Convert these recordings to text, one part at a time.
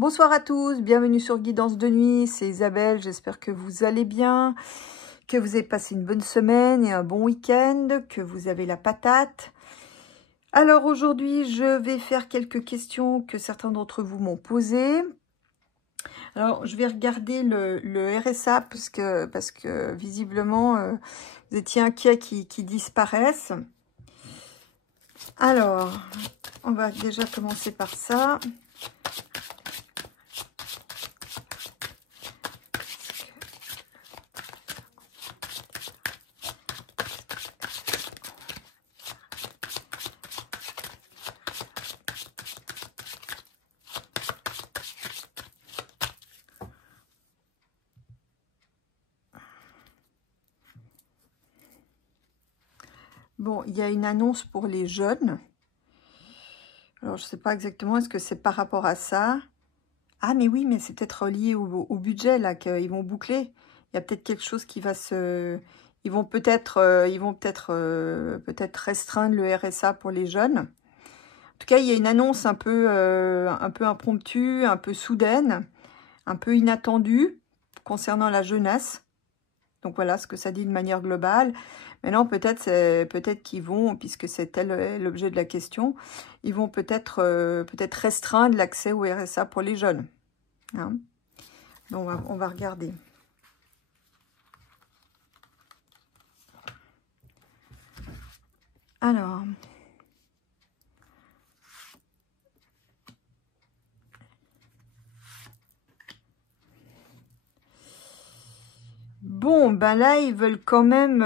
Bonsoir à tous, bienvenue sur Guidance de nuit, c'est Isabelle, j'espère que vous allez bien, que vous avez passé une bonne semaine et un bon week-end, que vous avez la patate. Alors aujourd'hui, je vais faire quelques questions que certains d'entre vous m'ont posées. Alors, je vais regarder le RSA parce que visiblement, vous étiez inquiets qu'il disparaisse. Alors, on va déjà commencer par ça. Bon, il y a une annonce pour les jeunes. Alors, je ne sais pas exactement, est-ce que c'est par rapport à ça? Ah, mais oui, mais c'est peut-être lié au budget, là, qu'ils vont boucler. Il y a peut-être quelque chose qui va se... Ils vont peut-être restreindre le RSA pour les jeunes. En tout cas, il y a une annonce un peu impromptue, un peu soudaine, un peu inattendue concernant la jeunesse. Donc voilà ce que ça dit de manière globale. Maintenant, peut-être qu'ils vont, puisque c'était l'objet de la question, ils vont peut-être restreindre l'accès au RSA pour les jeunes. Hein. Donc on va regarder. Alors... Bon, ben là, ils veulent quand même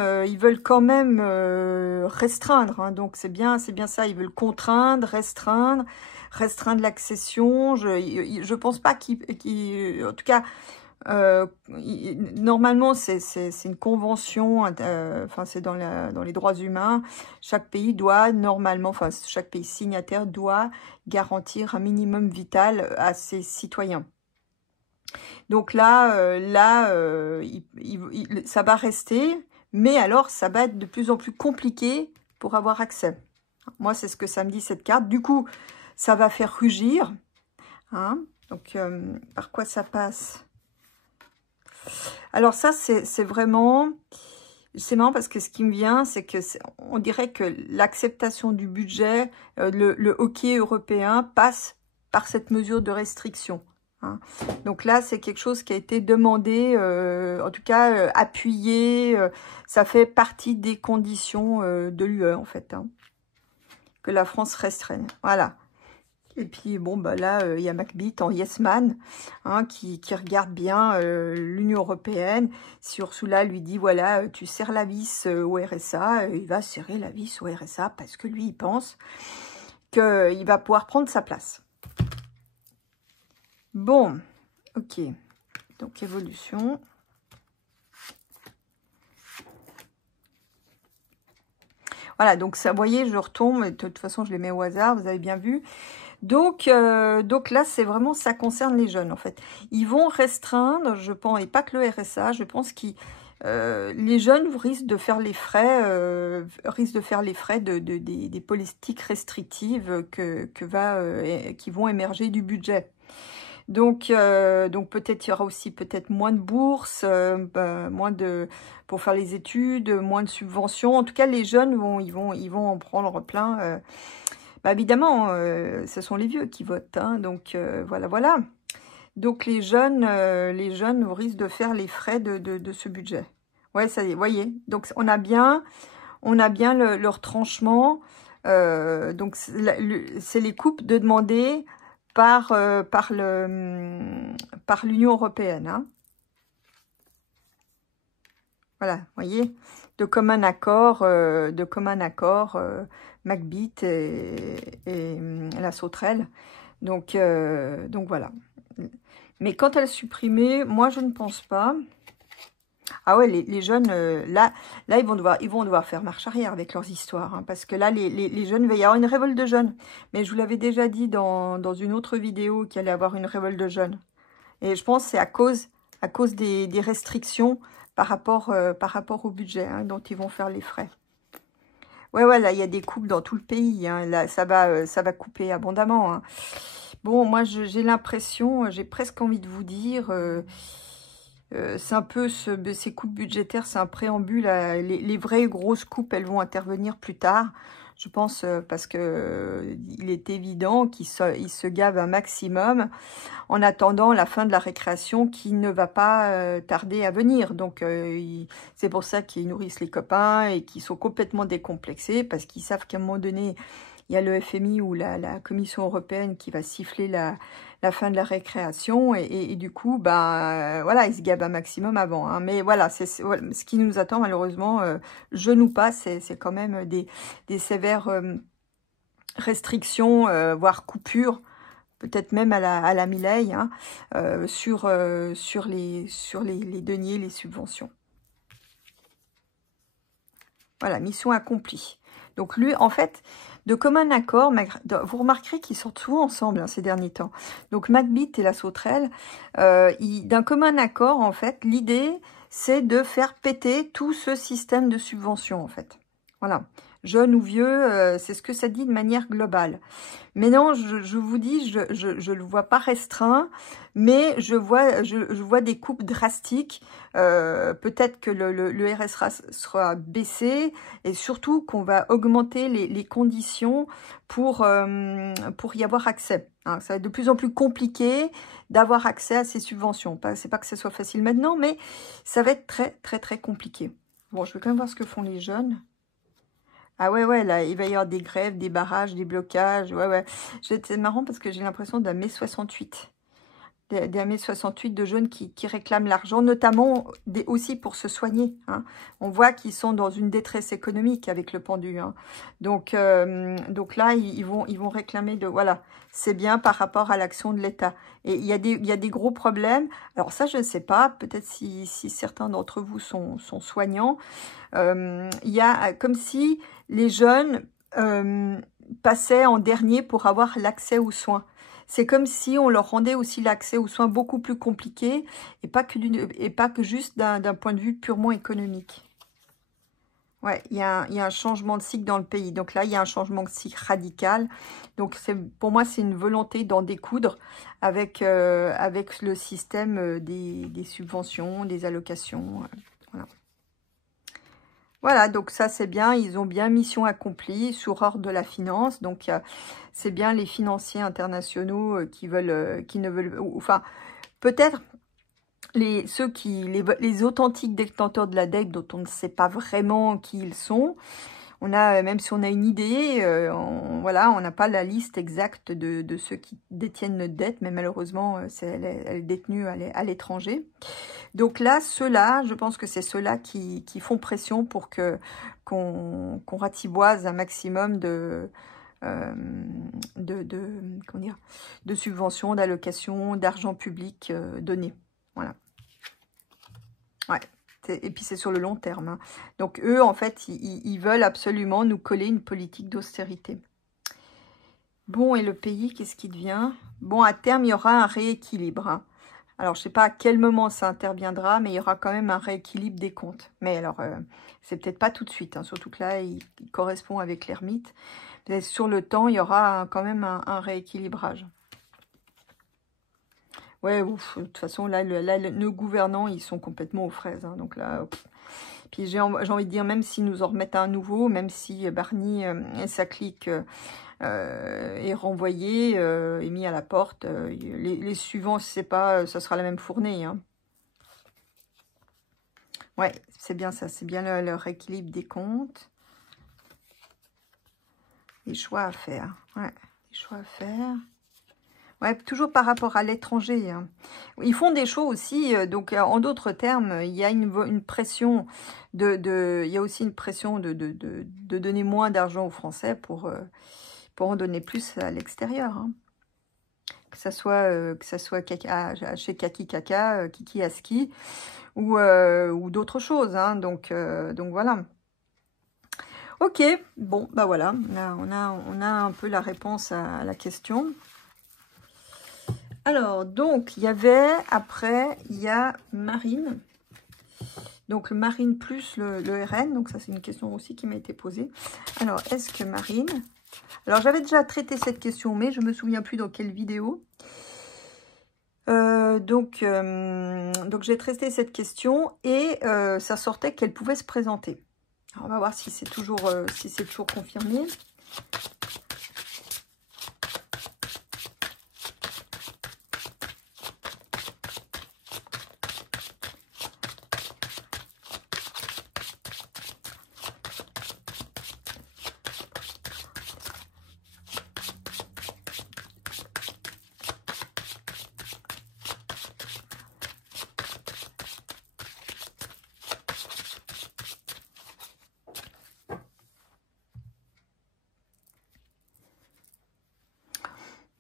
restreindre. Hein, donc c'est bien ça. Ils veulent contraindre, restreindre l'accession. Je pense pas en tout cas, normalement, c'est une convention. Enfin, c'est dans les droits humains. Chaque pays doit normalement, enfin, chaque pays signataire doit garantir un minimum vital à ses citoyens. Donc là, ça va rester, mais alors ça va être de plus en plus compliqué pour avoir accès. Moi, c'est ce que ça me dit cette carte. Du coup, ça va faire rugir. Hein. Donc, par quoi ça passe? Alors ça, c'est vraiment... C'est marrant parce que ce qui me vient, c'est que on dirait que l'acceptation du budget, le hockey européen passe par cette mesure de restriction. Hein. Donc là, c'est quelque chose qui a été demandé, en tout cas appuyé. Ça fait partie des conditions de l'UE, en fait, hein, que la France restreigne. Voilà. Et puis, bon, bah là, il y a Macbeth en Yes Man, hein, qui regarde bien l'Union européenne. Si Ursula lui dit, voilà, tu serres la vis au RSA, il va serrer la vis au RSA parce que lui, il pense qu'il va pouvoir prendre sa place. Bon, ok. Donc, évolution. Voilà, donc ça, vous voyez, je retombe. De toute façon, je les mets au hasard, vous avez bien vu. Donc là, c'est vraiment, ça concerne les jeunes, en fait. Ils vont restreindre, je pense, et pas que le RSA, je pense que les jeunes risquent de faire les frais, des politiques restrictives qui vont émerger du budget. Donc peut-être il y aura aussi peut-être moins de bourses, pour faire les études, moins de subventions. En tout cas, les jeunes ils vont en prendre plein. Évidemment, ce sont les vieux qui votent, hein, donc voilà. Donc les jeunes risquent de faire les frais de ce budget. Ouais, ça y est, voyez. Donc on a bien le retranchement. Donc c'est les coupes de demander par l'Union européenne. Hein. Voilà, voyez, de commun accord, Macbeth et la sauterelle. Donc voilà. Mais quand elle est supprimée, moi je ne pense pas. Ah ouais, les jeunes, là ils vont devoir faire marche arrière avec leurs histoires. Hein, parce que là, les jeunes, il va y avoir une révolte de jeunes. Mais je vous l'avais déjà dit dans une autre vidéo qu'il allait y avoir une révolte de jeunes. Et je pense que c'est à cause des restrictions par rapport au budget, hein, dont ils vont faire les frais. Ouais, là, il y a des coupes dans tout le pays. Hein, là, ça va couper abondamment. Hein. Bon, moi, j'ai l'impression, j'ai presque envie de vous dire, c'est un peu ces coupes budgétaires, c'est un préambule. Les vraies grosses coupes, elles vont intervenir plus tard. Je pense parce que il est évident qu'il se gave un maximum en attendant la fin de la récréation qui ne va pas tarder à venir. Donc, c'est pour ça qu'ils nourrissent les copains et qu'ils sont complètement décomplexés parce qu'ils savent qu'à un moment donné, il y a le FMI ou la Commission européenne qui va siffler la fin de la récréation et du coup, voilà, ils se gavent un maximum avant. Hein. Mais voilà, voilà, ce qui nous attend malheureusement, genou pas, c'est quand même des sévères restrictions, voire coupures, peut-être même à la Milei, hein, sur les deniers, les subventions. Voilà, mission accomplie. Donc lui, en fait, de commun accord, vous remarquerez qu'ils sortent souvent ensemble hein, ces derniers temps. Donc Magbit et la sauterelle, d'un commun accord, en fait, l'idée, c'est de faire péter tout ce système de subventions, en fait. Voilà. Jeune ou vieux, c'est ce que ça dit de manière globale. Mais non, je vous dis, je le vois pas restreint, mais je vois des coupes drastiques. Peut-être que le RSA sera baissé et surtout qu'on va augmenter les conditions pour y avoir accès. Hein. Ça va être de plus en plus compliqué d'avoir accès à ces subventions. C'est pas que ce soit facile maintenant, mais ça va être très, très, très compliqué. Bon, je vais quand même voir ce que font les jeunes. Ah ouais, là, il va y avoir des grèves, des barrages, des blocages. Ouais. C'est marrant parce que j'ai l'impression d'un mai 68. Des mai 68 de jeunes qui réclament l'argent, notamment aussi pour se soigner. Hein. On voit qu'ils sont dans une détresse économique avec le pendu. Hein. Donc là, ils vont réclamer de... Voilà, c'est bien par rapport à l'action de l'État. Et il y a des gros problèmes. Alors ça, je ne sais pas. Peut-être si certains d'entre vous sont soignants. Il y a comme si les jeunes passaient en dernier pour avoir l'accès aux soins. C'est comme si on leur rendait aussi l'accès aux soins beaucoup plus compliqué et pas que juste d'un point de vue purement économique. Ouais, il y a un changement de cycle dans le pays. Donc là, il y a un changement de cycle radical. Donc pour moi, c'est une volonté d'en découdre avec le système des subventions, des allocations. Voilà. Voilà, donc ça c'est bien, ils ont bien mission accomplie sur ordre de la finance. Donc c'est bien les financiers internationaux qui ne veulent, enfin peut-être les authentiques détenteurs de la dette dont on ne sait pas vraiment qui ils sont. Même si on a une idée, voilà, on n'a pas la liste exacte de ceux qui détiennent notre dette, mais malheureusement, elle est détenue à l'étranger. Donc là, ceux-là, je pense que c'est ceux-là qui font pression pour qu'on ratiboise un maximum de subventions, d'allocations, d'argent public donné. Voilà. Ouais. Et puis c'est sur le long terme. Hein. Donc eux, en fait, ils veulent absolument nous coller une politique d'austérité. Bon, et le pays, qu'est-ce qui devient? Bon, à terme, il y aura un rééquilibre. Hein. Alors, je ne sais pas à quel moment ça interviendra, mais il y aura quand même un rééquilibre des comptes. Mais alors, c'est peut-être pas tout de suite. Hein, surtout que là, il correspond avec l'ermite. Sur le temps, il y aura quand même un rééquilibrage. Ouais, ouf, de toute façon, là, nos gouvernants, ils sont complètement aux fraises. Hein, donc là, puis j'ai envie de dire, même s'ils nous en remettent un nouveau, même si Barnier et sa clique est renvoyé, est mis à la porte, les suivants, je sais pas, ça sera la même fournée. Hein. Ouais, c'est bien ça, c'est bien le rééquilibre des comptes. Les choix à faire, ouais, les choix à faire. Ouais, toujours par rapport à l'étranger. Hein. Ils font des choses aussi, donc en d'autres termes, il y a une pression il y a aussi une pression de donner moins d'argent aux Français pour en donner plus à l'extérieur. Hein. Que ça soit chez Kaki Kaka, Kiki Aski ou d'autres choses. Hein. Donc voilà. Ok, bon, bah voilà, on a un peu la réponse à la question. Alors, donc, il y a Marine. Donc, le Marine plus le RN. Donc, ça, c'est une question aussi qui m'a été posée. Alors, est-ce que Marine Alors, j'avais déjà traité cette question, mais je me souviens plus dans quelle vidéo. Donc j'ai traité cette question et ça sortait qu'elle pouvait se présenter. Alors, on va voir si c'est toujours confirmé.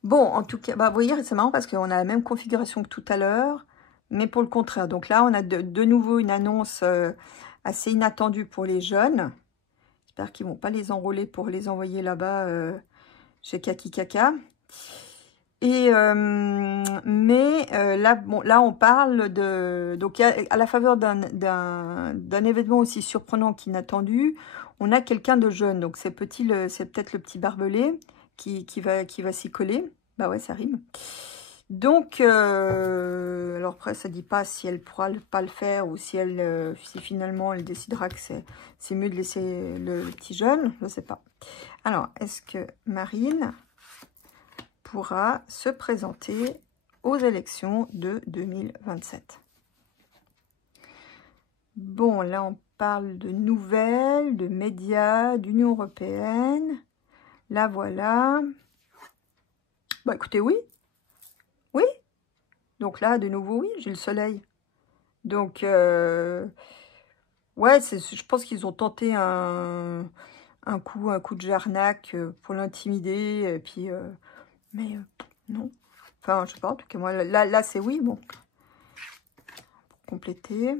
Bon, en tout cas, bah, vous voyez, c'est marrant parce qu'on a la même configuration que tout à l'heure, mais pour le contraire. Donc là, on a de nouveau une annonce assez inattendue pour les jeunes. J'espère qu'ils ne vont pas les enrôler pour les envoyer là-bas chez Kaki Kaka. Et, là, bon, là, on parle de... Donc, à la faveur d'un événement aussi surprenant qu'inattendu, on a quelqu'un de jeune. Donc, c'est peut-être le petit barbelé qui va s'y coller. Bah ouais, ça rime. Donc, alors après, ça dit pas si elle pourra pas le faire ou si si finalement elle décidera que c'est mieux de laisser le petit jeune. Je sais pas. Alors, est-ce que Marine pourra se présenter aux élections de 2027? Bon, là, on parle de nouvelles, de médias, d'Union européenne. Là, voilà. Bah, écoutez, oui. Oui. Donc là, de nouveau, oui, j'ai le soleil. Donc, ouais, je pense qu'ils ont tenté un coup de jarnac pour l'intimider. Et puis, mais non. Enfin, je sais pas, en tout cas, moi, là c'est oui, bon. Pour compléter.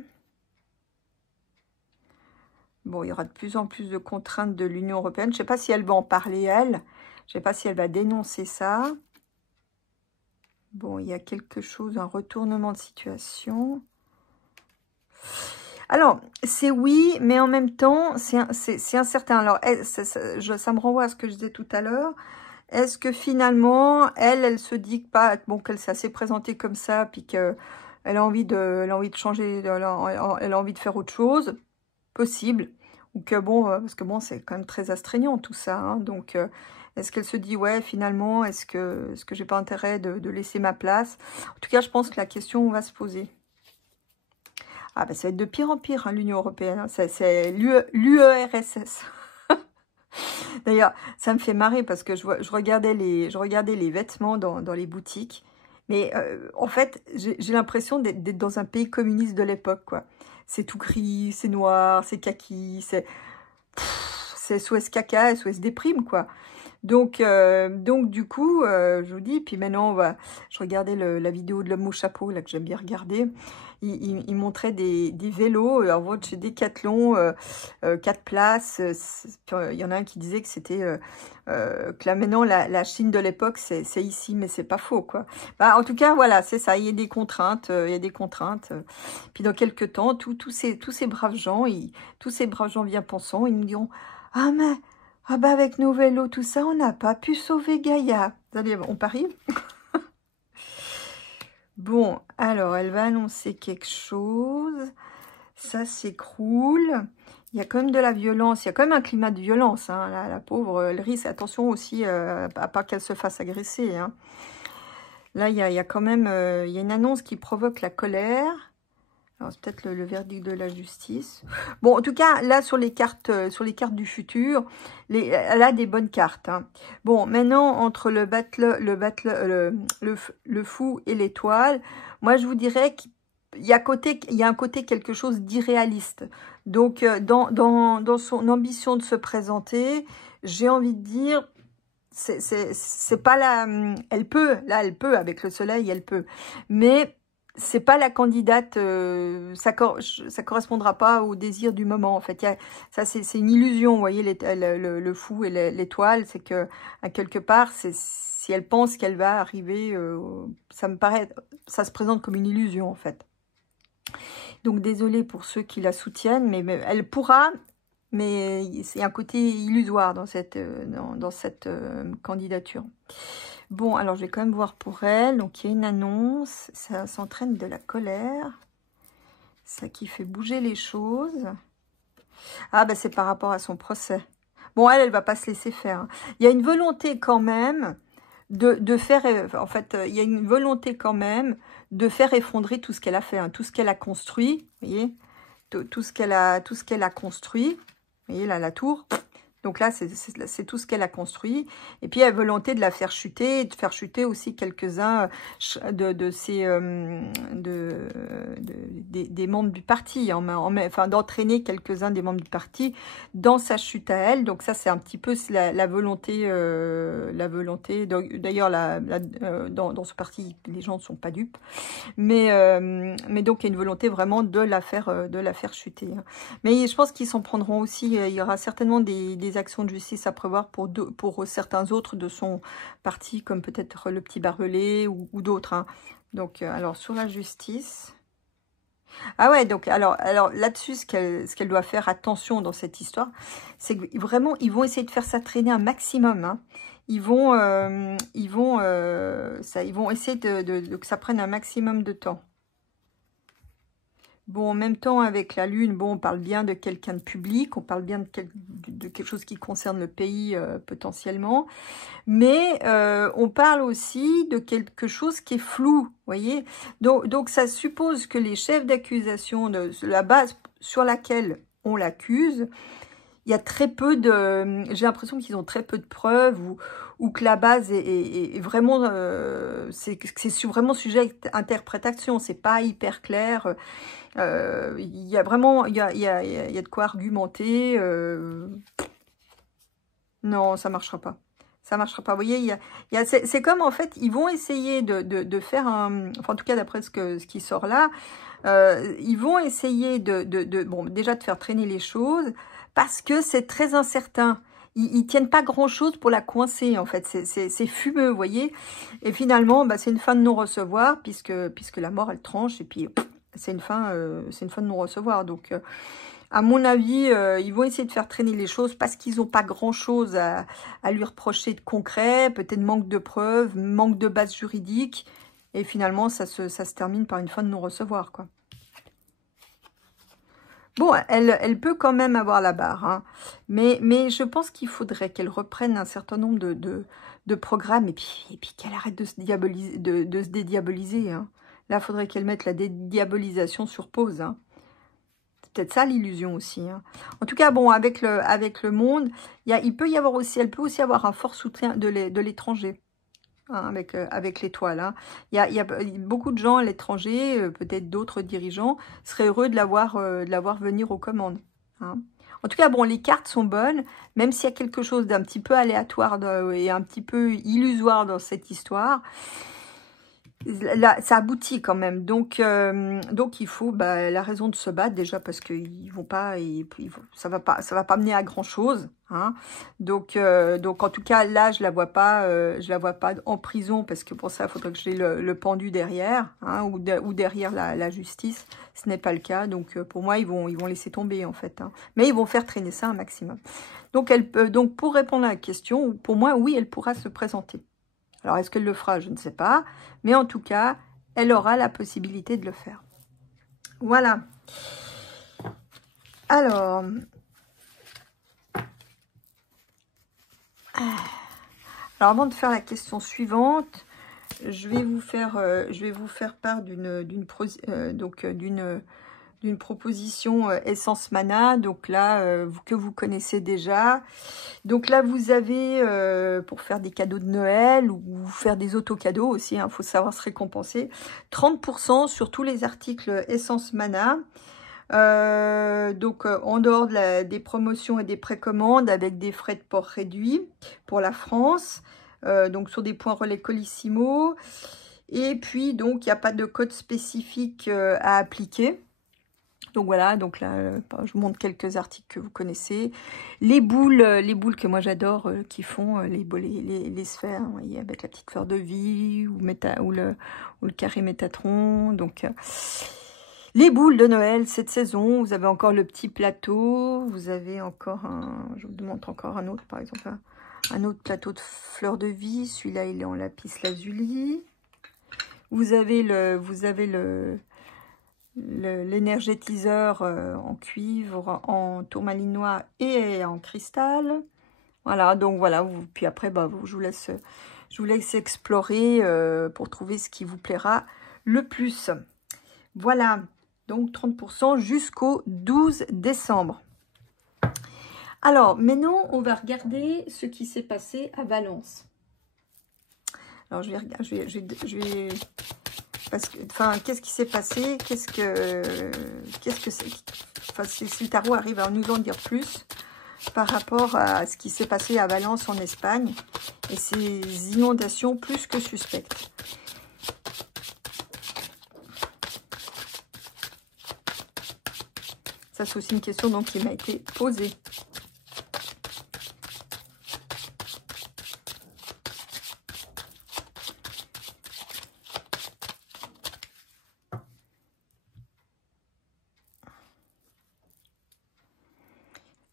Bon, il y aura de plus en plus de contraintes de l'Union européenne. Je sais pas si elle va en parler, elle. Je sais pas si elle va dénoncer ça. Bon, il y a quelque chose, un retournement de situation. Alors, c'est oui, mais en même temps, c'est incertain. Alors, ça me renvoie à ce que je disais tout à l'heure. Est-ce que finalement, elle se dit que pas, bon, qu'elle s'est présentée comme ça, puis qu'elle a envie de changer, elle a envie de faire autre chose, possible. Ou que bon, parce que bon, c'est quand même très astreignant tout ça. Hein, donc, est-ce qu'elle se dit, ouais, finalement, est-ce que j'ai pas intérêt de laisser ma place? En tout cas, je pense que la question va se poser. Ah ben ça va être de pire en pire, hein, l'Union européenne. Hein. C'est l'UERSS. D'ailleurs, ça me fait marrer parce que je regardais les vêtements dans les boutiques. Mais en fait, j'ai l'impression d'être dans un pays communiste de l'époque, quoi. C'est tout gris, c'est noir, c'est kaki, c'est SOS caca, SOS déprime, quoi. Donc du coup, je vous dis, puis maintenant, je regardais la vidéo de l'homme au chapeau, là, que j'aime bien regarder. Il montrait des vélos, en vente chez Decathlon, 4 places. Il y en a un qui disait que c'était, que là, maintenant, la Chine de l'époque, c'est ici, mais c'est pas faux, quoi. Bah, en tout cas, voilà, c'est ça, il y a des contraintes, Puis dans quelques temps, tous ces braves gens, tous ces braves gens bien pensants, ils me diront, ah, mais... Ah bah avec nos vélos, tout ça, on n'a pas pu sauver Gaïa. Vous allez, on parie. Bon, alors, elle va annoncer quelque chose. Ça s'écroule. Il y a quand même de la violence. Il y a quand même un climat de violence. Hein. La pauvre, elle risque. Attention aussi, à pas qu'elle se fasse agresser. Hein. Là, il y a quand même il y a une annonce qui provoque la colère. Alors, c'est peut-être le verdict de la justice. Bon, en tout cas, là, sur les cartes du futur, elle a des bonnes cartes. Hein. Bon, maintenant, entre le fou et l'étoile, moi, je vous dirais qu'il y a un côté quelque chose d'irréaliste. Donc, dans son ambition de se présenter, j'ai envie de dire... C'est pas la... Elle peut, avec le soleil, elle peut. Mais... c'est pas la candidate, ça correspondra pas au désir du moment, en fait. Ça, c'est une illusion, vous voyez, le fou et l'étoile, c'est que, à quelque part, si elle pense qu'elle va arriver, ça me paraît, ça se présente comme une illusion, en fait. Donc, désolée pour ceux qui la soutiennent, mais elle pourra, mais c'est un côté illusoire dans cette, dans cette candidature. Bon, alors je vais quand même voir pour elle. Donc il y a une annonce, ça s'entraîne de la colère, ça qui fait bouger les choses. Ah ben c'est par rapport à son procès. Bon, elle va pas se laisser faire, hein. Il y a une volonté quand même de faire, en fait, il y a une volonté quand même de faire effondrer tout ce qu'elle a fait, hein, tout ce qu'elle a construit, vous voyez, tout ce qu'elle a construit, vous voyez là, la tour. Donc là, c'est tout ce qu'elle a construit. Et puis, il y a la volonté de la faire chuter, et de faire chuter aussi quelques-uns des membres du parti, enfin d'entraîner quelques-uns des membres du parti dans sa chute à elle. Donc ça, c'est un petit peu la volonté. D'ailleurs, dans ce parti, les gens ne sont pas dupes. Mais donc, il y a une volonté vraiment de la faire chuter, hein. Mais je pense qu'ils s'en prendront aussi. Il y aura certainement des actions de justice à prévoir pour certains autres de son parti, comme peut-être le petit barbelé ou d'autres, hein. Donc, alors, sur la justice... Ah ouais, donc, alors là-dessus, ce qu'elle doit faire attention dans cette histoire, c'est que vraiment, ils vont essayer de faire ça traîner un maximum, hein. Ils vont essayer que ça prenne un maximum de temps. Bon, en même temps, avec la Lune, bon, on parle bien de quelqu'un de public, on parle bien de quelque chose qui concerne le pays potentiellement, mais on parle aussi de quelque chose qui est flou, vous voyez. Donc, ça suppose que les chefs d'accusation, de la base sur laquelle on l'accuse, il y a très peu de... J'ai l'impression qu'ils ont très peu de preuves ou que la base est vraiment... c'est vraiment sujet à interprétation, c'est pas hyper clair. Il y a vraiment... Il y a de quoi argumenter. Non, ça marchera pas. Ça marchera pas. Vous voyez, c'est comme, en fait, ils vont essayer de faire un... Enfin, en tout cas, d'après ce qui sort là, ils vont essayer bon, déjà de faire traîner les choses parce que c'est très incertain. Ils tiennent pas grand-chose pour la coincer, en fait. C'est fumeux, vous voyez. Et finalement, bah, c'est une fin de non-recevoir puisque la mort, elle tranche. Et puis, c'est une fin de non-recevoir. Donc... à mon avis, ils vont essayer de faire traîner les choses parce qu'ils n'ont pas grand-chose à lui reprocher de concret, peut-être manque de preuves, manque de base juridique, et finalement, ça se termine par une fin de non-recevoir, quoi. Bon, elle peut quand même avoir la barre, hein, mais je pense qu'il faudrait qu'elle reprenne un certain nombre de programmes et puis qu'elle arrête de se dédiaboliser, hein. Là, il faudrait qu'elle mette la dédiabolisation sur pause, hein. Peut-être ça l'illusion aussi, hein. En tout cas, bon, avec le monde, elle peut aussi avoir un fort soutien de l'étranger, hein, avec l'étoile, hein. Il y a beaucoup de gens à l'étranger, peut-être d'autres dirigeants, seraient heureux de la voir venir aux commandes, hein. En tout cas, bon, les cartes sont bonnes, même s'il y a quelque chose d'un petit peu aléatoire et un petit peu illusoire dans cette histoire. Là, ça aboutit quand même, donc il faut la raison de se battre déjà parce qu'ils vont pas, ça va pas mener à grand chose, hein. Donc en tout cas là je la vois pas en prison parce que pour ça il faudrait que j'ai le pendu derrière, hein, ou derrière la justice. Ce n'est pas le cas, donc pour moi ils vont laisser tomber en fait, hein. Mais ils vont faire traîner ça un maximum. Donc donc pour répondre à la question, pour moi oui elle pourra se présenter. Alors, est-ce qu'elle le fera? Je ne sais pas. Mais en tout cas, elle aura la possibilité de le faire. Voilà. Alors avant de faire la question suivante, je vais vous faire part d'une proposition Essence Mana, donc là, que vous connaissez déjà. Donc là, vous avez, pour faire des cadeaux de Noël ou faire des auto-cadeaux aussi, hein, faut savoir se récompenser, 30% sur tous les articles Essence Mana. Donc, en dehors des promotions et des précommandes, avec des frais de port réduits pour la France, donc sur des points relais Colissimo. Et puis, donc, il n'y a pas de code spécifique à appliquer. Donc voilà, donc là, je vous montre quelques articles que vous connaissez. Les boules que moi j'adore, qui font les sphères, vous voyez, avec la petite fleur de vie ou le carré Métatron. Donc Les boules de Noël, cette saison, vous avez encore le petit plateau, vous avez encore un... Je vous montre encore un autre, par exemple, un autre plateau de fleurs de vie. Celui-là, il est en lapis lazuli. Vous avez l'énergétiseur en cuivre, en tourmaline noire et en cristal. Voilà, donc voilà. Puis après, bah, je vous laisse explorer pour trouver ce qui vous plaira le plus. Voilà, donc 30% jusqu'au 12 décembre. Alors, maintenant, on va regarder ce qui s'est passé à Valence. Alors, je vais parce que, enfin, qu'est-ce qui s'est passé? Qu'est-ce que c'est? Enfin, si le tarot arrive à nous en dire plus par rapport à ce qui s'est passé à Valence en Espagne et ces inondations plus que suspectes. Ça, c'est aussi une question donc, qui m'a été posée.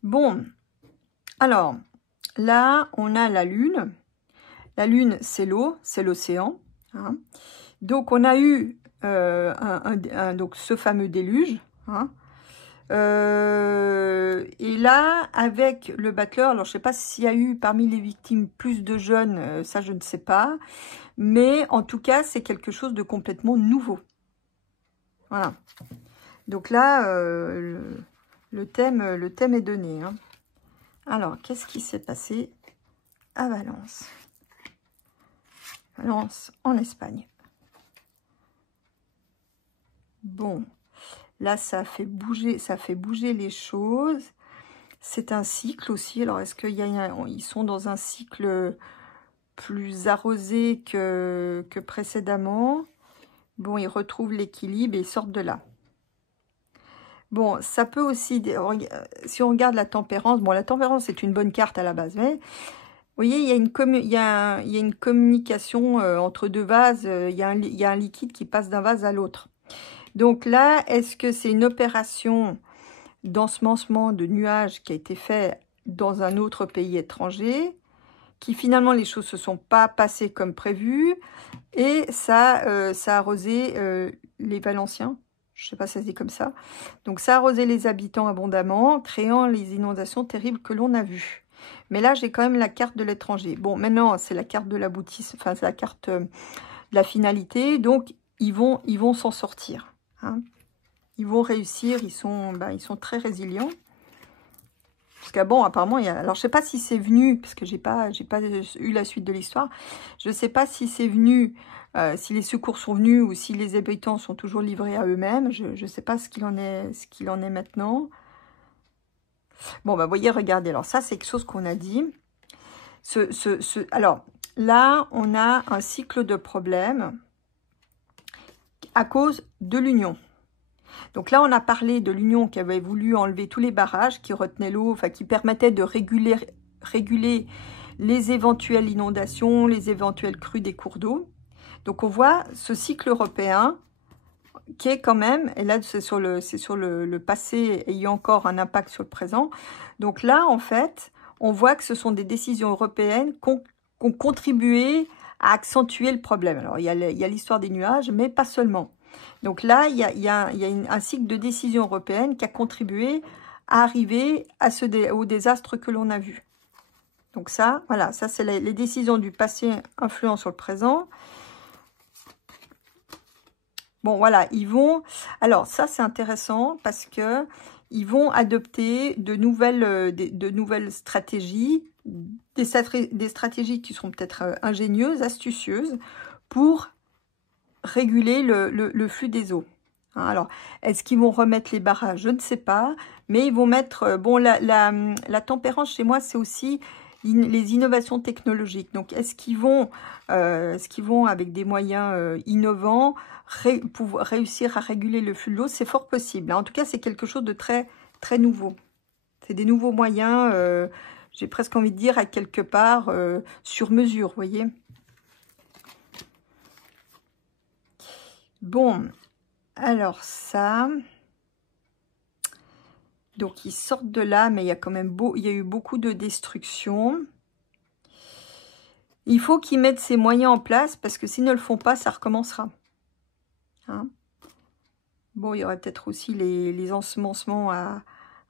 Bon, alors, là, on a la Lune. La Lune, c'est l'eau, c'est l'océan. Hein. Donc, on a eu donc, ce fameux déluge. Hein. Et là, avec le battleur, alors je ne sais pas s'il y a eu parmi les victimes plus de jeunes, ça je ne sais pas. Mais en tout cas, c'est quelque chose de complètement nouveau. Voilà. Donc là, le thème est donné. Hein. Alors, qu'est-ce qui s'est passé à Valence? Valence, en Espagne. Bon, là, ça fait bouger les choses. C'est un cycle aussi. Alors, est-ce qu'ils sont dans un cycle plus arrosé que précédemment? Bon, ils retrouvent l'équilibre et ils sortent de là. Bon, ça peut aussi, si on regarde la tempérance, bon, la tempérance, c'est une bonne carte à la base, mais vous voyez, il y a une communication entre deux vases, il y a un liquide qui passe d'un vase à l'autre. Donc là, est-ce que c'est une opération d'ensemencement de nuages qui a été fait dans un autre pays étranger, qui finalement les choses ne se sont pas passées comme prévu, et ça a arrosé les Valenciens? Je ne sais pas si ça se dit comme ça. Donc, ça a arrosé les habitants abondamment, créant les inondations terribles que l'on a vues. Mais là, j'ai quand même la carte de l'étranger. Bon, maintenant, c'est la carte de l'aboutissement, enfin, c'est la carte de la finalité. Donc, ils vont s'en sortir. Hein. Ils vont réussir, ils sont très résilients. Parce que, bon, apparemment, il y a... Alors, je ne sais pas si c'est venu, parce que j'ai pas eu la suite de l'histoire. Je ne sais pas si c'est venu... si les secours sont venus ou si les habitants sont toujours livrés à eux-mêmes. Je ne sais pas ce qu'il en est maintenant. Bon, bah, vous voyez, regardez. Alors, ça, c'est quelque chose qu'on a dit. Alors, là, on a un cycle de problèmes à cause de l'union. Donc là, on a parlé de l'union qui avait voulu enlever tous les barrages qui retenaient l'eau, enfin, qui permettaient de réguler les éventuelles inondations, les éventuelles crues des cours d'eau. Donc, on voit ce cycle européen qui est quand même, et là, c'est sur le passé ayant encore un impact sur le présent. Donc là, en fait, on voit que ce sont des décisions européennes qui ont contribué à accentuer le problème. Alors, il y a l'histoire des nuages, mais pas seulement. Donc là, il y a un cycle de décisions européennes qui a contribué à arriver au désastre que l'on a vu. Donc ça, voilà, ça c'est les décisions du passé influant sur le présent. Bon, voilà, ils vont... Alors, ça, c'est intéressant parce que ils vont adopter de nouvelles stratégies, des stratégies qui seront peut-être ingénieuses, astucieuses, pour réguler le flux des eaux. Hein, alors, est-ce qu'ils vont remettre les barrages? Je ne sais pas, mais ils vont mettre... bon, la tempérance, chez moi, c'est aussi... les innovations technologiques. Donc, est-ce qu'ils vont avec des moyens innovants, pouvoir réussir à réguler le flux de l'eau? C'est fort possible. Hein. En tout cas, c'est quelque chose de très, très nouveau. C'est des nouveaux moyens, j'ai presque envie de dire, à quelque part, sur mesure, vous voyez. Bon, Alors ça... Donc, ils sortent de là, mais il y a quand même il y a eu beaucoup de destruction. Il faut qu'ils mettent ces moyens en place, parce que s'ils ne le font pas, ça recommencera. Hein? Bon, il y aurait peut-être aussi les ensemencements à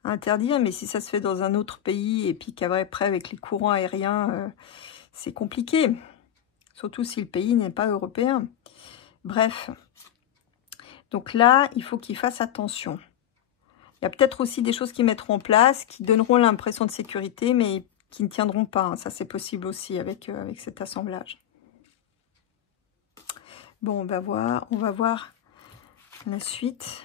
interdire, mais si ça se fait dans un autre pays, et puis qu'après, avec les courants aériens, c'est compliqué. Surtout si le pays n'est pas européen. Bref. Donc là, il faut qu'ils fassent attention. Il y a peut-être aussi des choses qu'ils mettront en place, qui donneront l'impression de sécurité, mais qui ne tiendront pas. Hein. Ça, c'est possible aussi avec cet assemblage. Bon, on va voir la suite.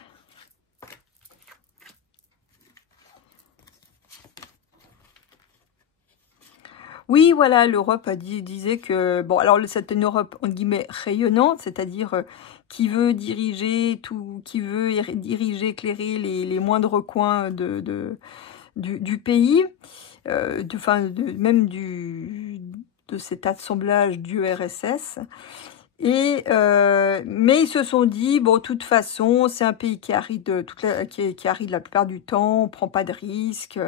Oui, voilà, l'Europe disait que... Bon, alors, c'est une Europe, en guillemets, rayonnante, c'est-à-dire qui veut diriger, éclairer les moindres coins du pays, même de cet assemblage du RSS. Mais ils se sont dit, bon, de toute façon, c'est un pays qui aride, qui aride la plupart du temps, on prend pas de risques.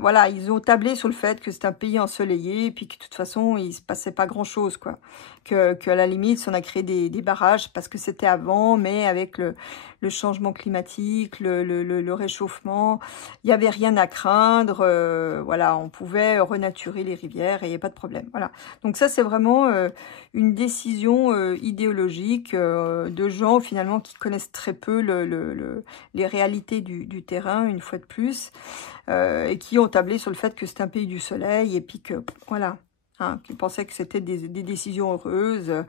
Voilà, ils ont tablé sur le fait que c'est un pays ensoleillé, et puis que de toute façon, il se passait pas grand-chose, quoi. Que à la limite, on a créé des barrages parce que c'était avant, mais avec le changement climatique, le réchauffement, il n'y avait rien à craindre. Voilà, on pouvait renaturer les rivières et il n'y a pas de problème. Voilà. Donc ça, c'est vraiment une décision idéologique de gens, finalement, qui connaissent très peu les réalités du terrain, une fois de plus. Et qui ont tablé sur le fait que c'est un pays du soleil, et puis que, voilà, hein, qui pensaient que c'était des décisions heureuses.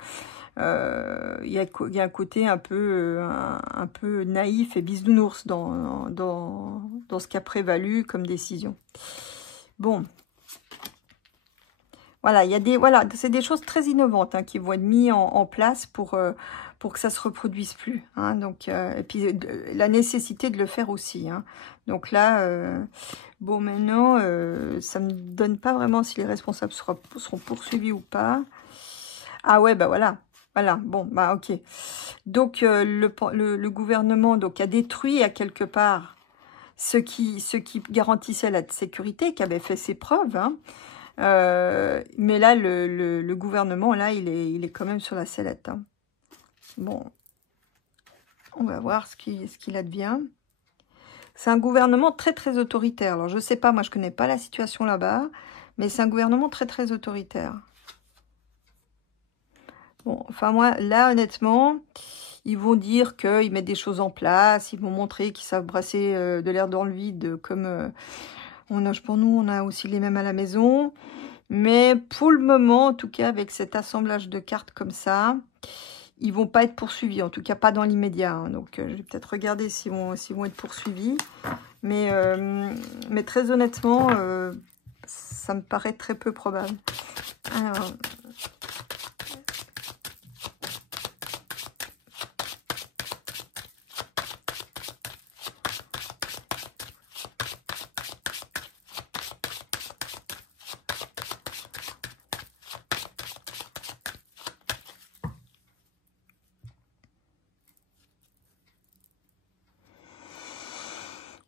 Il y a un côté un peu naïf et bisounours dans ce qui a prévalu comme décision. Bon. Voilà, c'est des choses très innovantes hein, qui vont être mises en place pour que ça se reproduise plus. Hein, donc, et puis la nécessité de le faire aussi. Hein. Donc là, bon, maintenant, ça me donne pas vraiment si les responsables seront poursuivis ou pas. Ah ouais, bah voilà. Voilà, bon, bah ok. Donc, le gouvernement donc, a détruit à quelque part ce qui garantissait la sécurité, qui avait fait ses preuves. Hein. Mais là, le gouvernement, là, il est quand même sur la sellette. Hein. Bon, on va voir ce qu'il advient. C'est un gouvernement très, très autoritaire. Alors, je sais pas, moi, je connais pas la situation là-bas, mais c'est un gouvernement très, très autoritaire. Bon, enfin, moi, là, honnêtement, ils vont dire qu'ils mettent des choses en place, ils vont montrer qu'ils savent brasser de l'air dans le vide, comme pour nous, on a aussi les mêmes à la maison. Mais pour le moment, en tout cas, avec cet assemblage de cartes comme ça, ils vont pas être poursuivis, en tout cas pas dans l'immédiat. Hein. Donc, je vais peut-être regarder s'ils vont être poursuivis. Mais très honnêtement, ça me paraît très peu probable. Alors...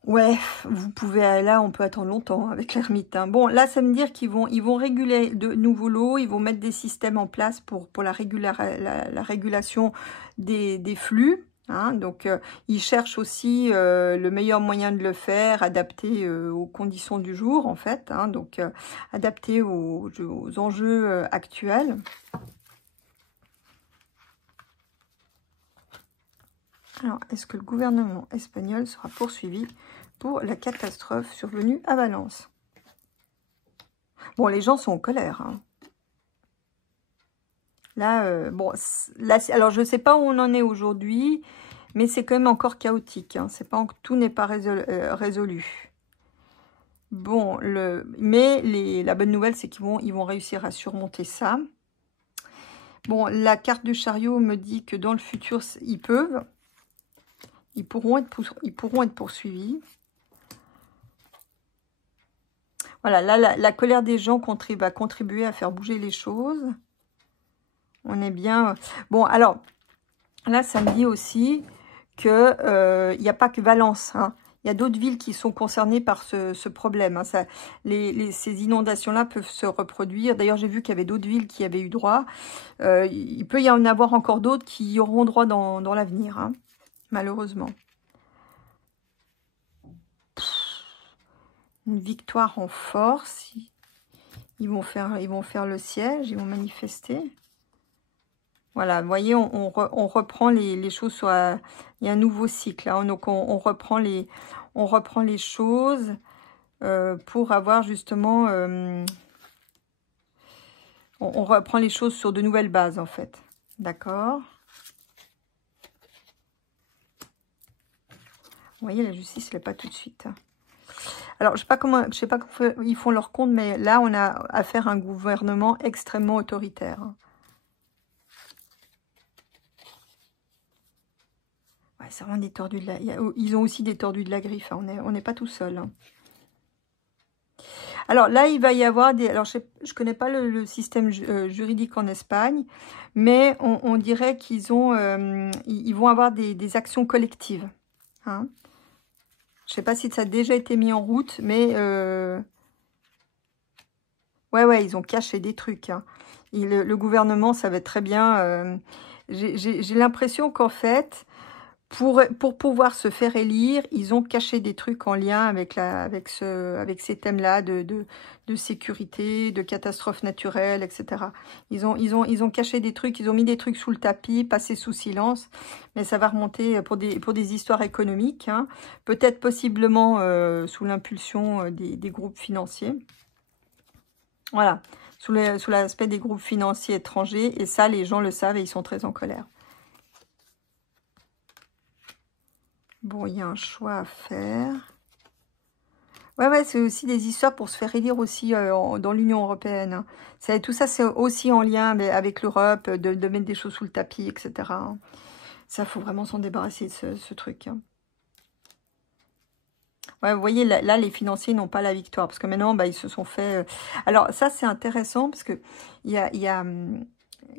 Ouais, vous pouvez, là, on peut attendre longtemps avec l'ermite. Hein. Bon, là, ça veut dire qu'ils vont réguler de nouveaux lots, ils vont mettre des systèmes en place pour la régulation des flux. Hein. Donc, ils cherchent aussi le meilleur moyen de le faire, adapté aux conditions du jour, en fait. Hein. Donc, adapté aux enjeux actuels. Alors, est-ce que le gouvernement espagnol sera poursuivi pour la catastrophe survenue à Valence? Bon, les gens sont en colère. Hein. Là, bon, là, alors je ne sais pas où on en est aujourd'hui, mais c'est quand même encore chaotique. Hein. Tout n'est pas résolu. Bon, mais la bonne nouvelle, c'est ils vont réussir à surmonter ça. Bon, la carte du chariot me dit que dans le futur, ils peuvent. Ils pourront être poursuivis. Voilà, là, la colère des gens va contribuer à faire bouger les choses. On est bien... Bon, alors, là, ça me dit aussi que il n'y a pas que Valence, hein. Il y a d'autres villes qui sont concernées par ce problème, hein. Ces inondations-là peuvent se reproduire. D'ailleurs, j'ai vu qu'il y avait d'autres villes qui avaient eu droit. Il peut y en avoir encore d'autres qui y auront droit dans l'avenir, hein, malheureusement. Une victoire en force. Ils vont faire le siège, ils vont manifester. Voilà, vous voyez, on reprend les choses sur il y a un nouveau cycle, hein, donc on reprend les choses pour avoir justement... on reprend les choses sur de nouvelles bases, en fait. D'accord. Vous voyez, la justice, elle n'est pas tout de suite. Alors, je sais pas comment ils font leur compte, mais là, on a affaire à un gouvernement extrêmement autoritaire. Ouais, c'est vraiment des tordus de la... Ils ont aussi des tordus de la griffe, hein. On n'est pas tout seul, hein. Alors là, il va y avoir des... Alors, je ne connais pas le système juridique en Espagne, mais on dirait qu'ils ils vont avoir des actions collectives, hein. Je ne sais pas si ça a déjà été mis en route, mais... Ouais, ils ont caché des trucs, hein. Le gouvernement savait très bien... J'ai l'impression qu'en fait... Pour pouvoir se faire élire, ils ont caché des trucs en lien avec ces thèmes-là de sécurité, de catastrophes naturelles, etc. Ils ont caché des trucs, ils ont mis des trucs sous le tapis, passés sous silence, mais ça va remonter pour des histoires économiques, hein. Peut-être possiblement sous l'impulsion des groupes financiers. Voilà, sous l'aspect des groupes financiers étrangers, et ça, les gens le savent et ils sont très en colère. Bon, il y a un choix à faire. Ouais, c'est aussi des histoires pour se faire élire aussi dans l'Union européenne, hein. Tout ça, c'est aussi en lien avec l'Europe, de mettre des choses sous le tapis, etc., hein. Ça, faut vraiment s'en débarrasser de ce truc, hein. Ouais, vous voyez, là, les financiers n'ont pas la victoire, parce que maintenant, bah, ils se sont fait... Alors, ça, c'est intéressant, parce que il y a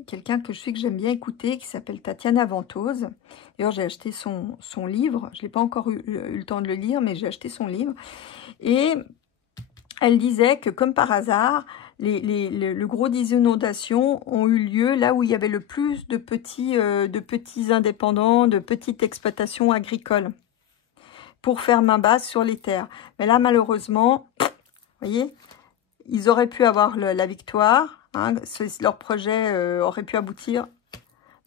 quelqu'un que je sais que j'aime bien écouter, qui s'appelle Tatiana Ventose. D'ailleurs, j'ai acheté son livre. Je n'ai pas encore eu le temps de le lire, mais j'ai acheté son livre. Et elle disait que, comme par hasard, le gros des inondations ont eu lieu là où il y avait le plus de petits indépendants, de petites exploitations agricoles, pour faire main basse sur les terres. Mais là, malheureusement, vous voyez, ils auraient pu avoir la victoire, hein, leur projet aurait pu aboutir.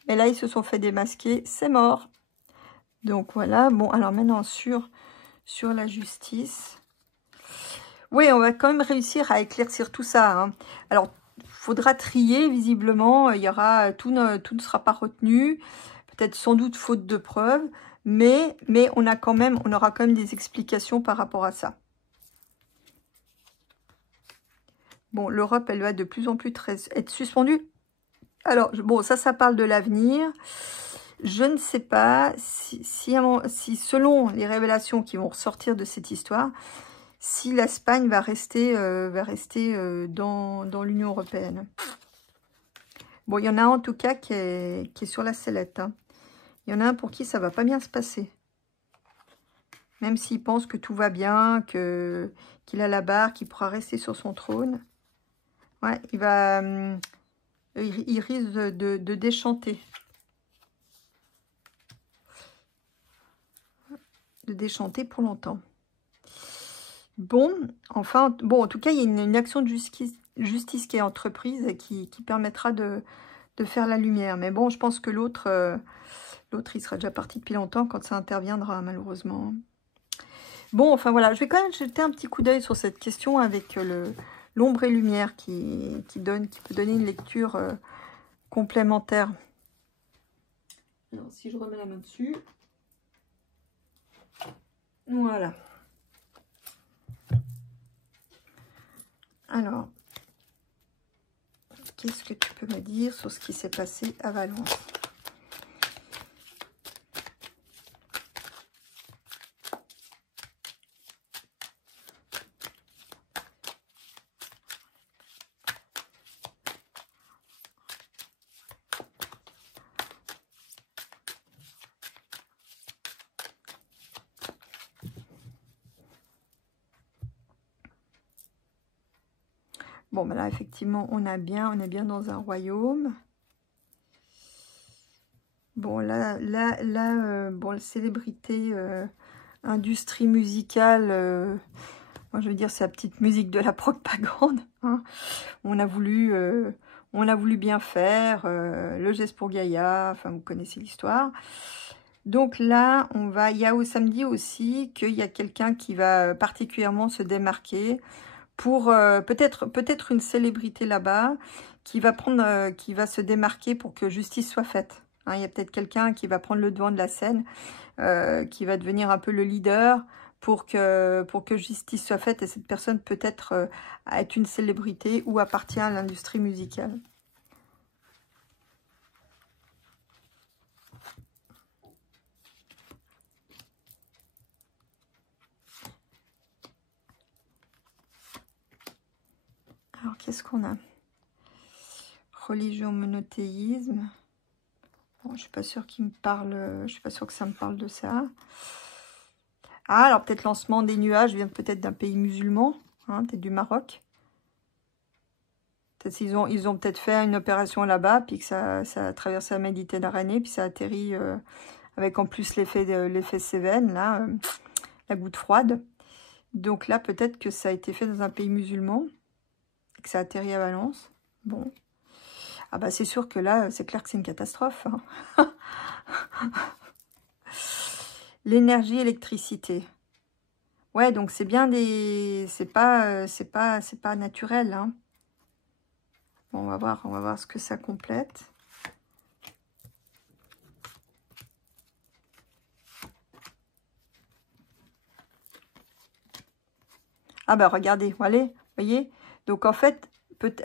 Mais là, ils se sont fait démasquer, c'est mort. Donc voilà, bon, alors maintenant sur la justice. Oui, on va quand même réussir à éclaircir tout ça, hein. Alors, il faudra trier, visiblement, il y aura, tout ne sera pas retenu, peut-être sans doute faute de preuves, mais on aura quand même des explications par rapport à ça. Bon, l'Europe, elle va de plus en plus être suspendue. Alors, bon, ça parle de l'avenir. Je ne sais pas si selon les révélations qui vont ressortir de cette histoire, si l'Espagne va rester dans l'Union européenne. Bon, il y en a un en tout cas qui est sur la sellette, hein. Il y en a un pour qui ça va pas bien se passer. Même s'il pense que tout va bien, qu'il a la barre, qu'il pourra rester sur son trône. Ouais, il risque de déchanter. De déchanter pour longtemps. Bon, enfin, bon, en tout cas, il y a une action de justice qui est entreprise et qui permettra de faire la lumière. Mais bon, je pense que l'autre, il sera déjà parti depuis longtemps quand ça interviendra, malheureusement. Bon, enfin voilà, je vais quand même jeter un petit coup d'œil sur cette question avec l'ombre et lumière qui peut donner une lecture complémentaire. Alors, si je remets la main dessus. Voilà. Alors, qu'est-ce que tu peux me dire sur ce qui s'est passé à Valence? Bon, ben là, effectivement, on est bien dans un royaume. Bon, bon, la célébrité, industrie musicale, moi, je veux dire, c'est la petite musique de la propagande. Hein. On a voulu bien faire, le geste pour Gaïa, enfin, vous connaissez l'histoire. Donc là, il y a au samedi aussi qu'il y a quelqu'un qui va particulièrement se démarquer pour peut-être une célébrité là-bas qui va se démarquer pour que justice soit faite. Hein, il y a peut-être quelqu'un qui va prendre le devant de la scène, qui va devenir un peu le leader pour que justice soit faite. Et cette personne peut-être être une célébrité ou appartient à l'industrie musicale. Alors, qu'est-ce qu'on a? Religion, monothéisme. Bon, je suis pas sûre qu'il me parle, je suis pas sûre que ça me parle de ça. Ah, alors peut-être lancement des nuages vient peut-être d'un pays musulman, hein, peut-être du Maroc. Peut-être ils ont peut-être fait une opération là-bas, puis que ça a traversé la Méditerranée, puis ça atterrit avec en plus l'effet Cévennes, là, la goutte froide. Donc là, peut-être que ça a été fait dans un pays musulman, et que ça atterrit à Valence. Bon. Ah bah c'est sûr que là, c'est clair que c'est une catastrophe. Hein. L'énergie, électricité. Ouais, donc c'est bien des... C'est pas naturel, hein. Bon, on va voir ce que ça complète. Ah bah regardez, allez, voyez. Donc en fait,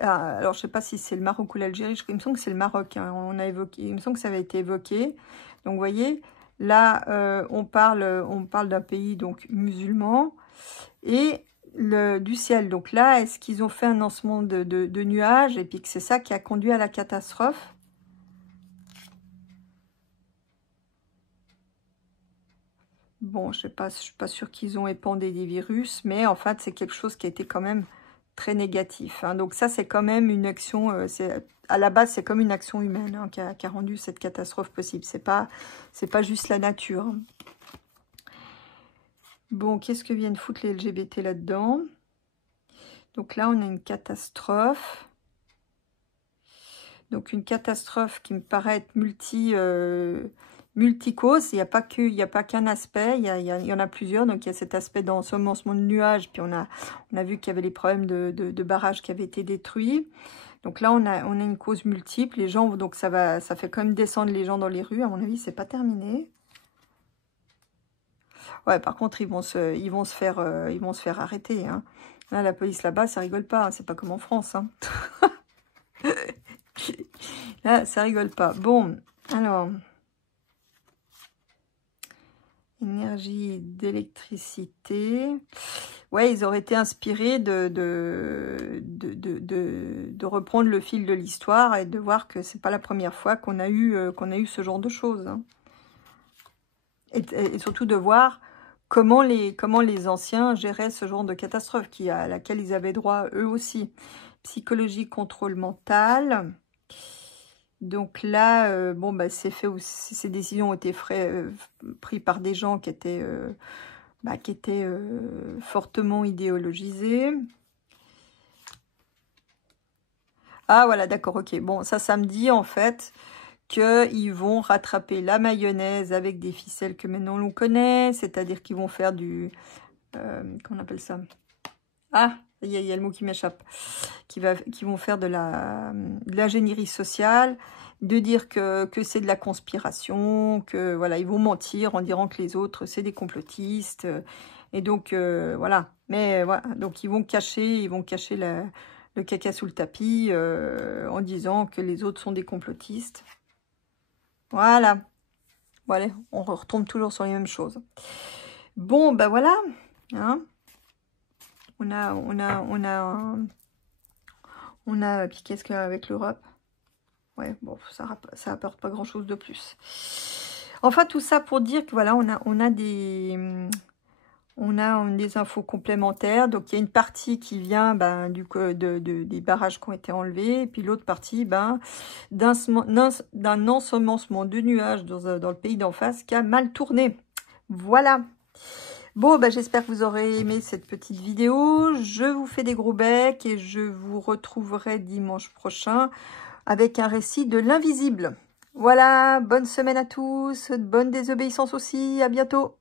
alors je sais pas si c'est le Maroc ou l'Algérie, il me semble que c'est le Maroc, hein, il me semble que ça avait été évoqué. Donc vous voyez, là on parle d'un pays donc musulman et du ciel. Donc là, est-ce qu'ils ont fait un lancement de nuages et puis que c'est ça qui a conduit à la catastrophe? Bon, je suis pas sûre qu'ils ont épandé des virus, mais en fait, c'est quelque chose qui a été quand même très négatif. Hein. Donc ça, c'est quand même une action, à la base, c'est comme une action humaine hein, qui a rendu cette catastrophe possible. C'est pas juste la nature. Hein. Bon, qu'est-ce que viennent foutre les LGBT là-dedans? Donc là, on a une catastrophe. Donc une catastrophe qui me paraît être multicause. Il n'y a pas qu'un aspect, il y en a plusieurs. Donc il y a cet aspect d'ensemencement de nuages, puis on a vu qu'il y avait les problèmes de barrages qui avaient été détruits. Donc là, on a une cause multiple. Les gens, donc ça fait quand même descendre les gens dans les rues. À mon avis, c'est pas terminé. Ouais, par contre, ils vont se faire arrêter. Hein. Là, la police là-bas, ça rigole pas. Hein. C'est pas comme en France. Hein. Là, ça rigole pas. Bon, alors... Énergie d'électricité. Ouais, ils auraient été inspirés de reprendre le fil de l'histoire et de voir que c'est pas la première fois qu'on a eu ce genre de choses. Hein. Et surtout de voir comment les anciens géraient ce genre de catastrophe à laquelle ils avaient droit eux aussi. Psychologie, contrôle mental. Donc là, bon, bah, c'est fait aussi, ces décisions ont été prises par des gens qui étaient, fortement idéologisés. Ah, voilà, d'accord, ok. Bon, ça me dit en fait qu'ils vont rattraper la mayonnaise avec des ficelles que maintenant l'on connaît, c'est-à-dire qu'ils vont faire qu'on appelle ça? Ah, il y a le mot qui m'échappe. Qui vont faire de l'ingénierie sociale, de dire que c'est de la conspiration, que voilà, ils vont mentir en disant que les autres, c'est des complotistes. Et donc, voilà. Mais voilà, donc ils vont cacher le caca sous le tapis en disant que les autres sont des complotistes. Voilà. Bon, allez, on retombe toujours sur les mêmes choses. Bon, ben voilà. Hein. Puis qu'est-ce qu'il y a avec l'Europe? Ouais, bon, ça apporte pas grand-chose de plus. Enfin, tout ça pour dire que voilà, on a des On a des infos complémentaires. Donc, il y a une partie qui vient des barrages qui ont été enlevés. Et puis, l'autre partie d'un ensemencement de nuages dans le pays d'en face qui a mal tourné. Voilà. Bon, j'espère que vous aurez aimé cette petite vidéo. Je vous fais des gros becs et je vous retrouverai dimanche prochain avec un récit de l'invisible. Voilà, bonne semaine à tous, bonne désobéissance aussi, à bientôt.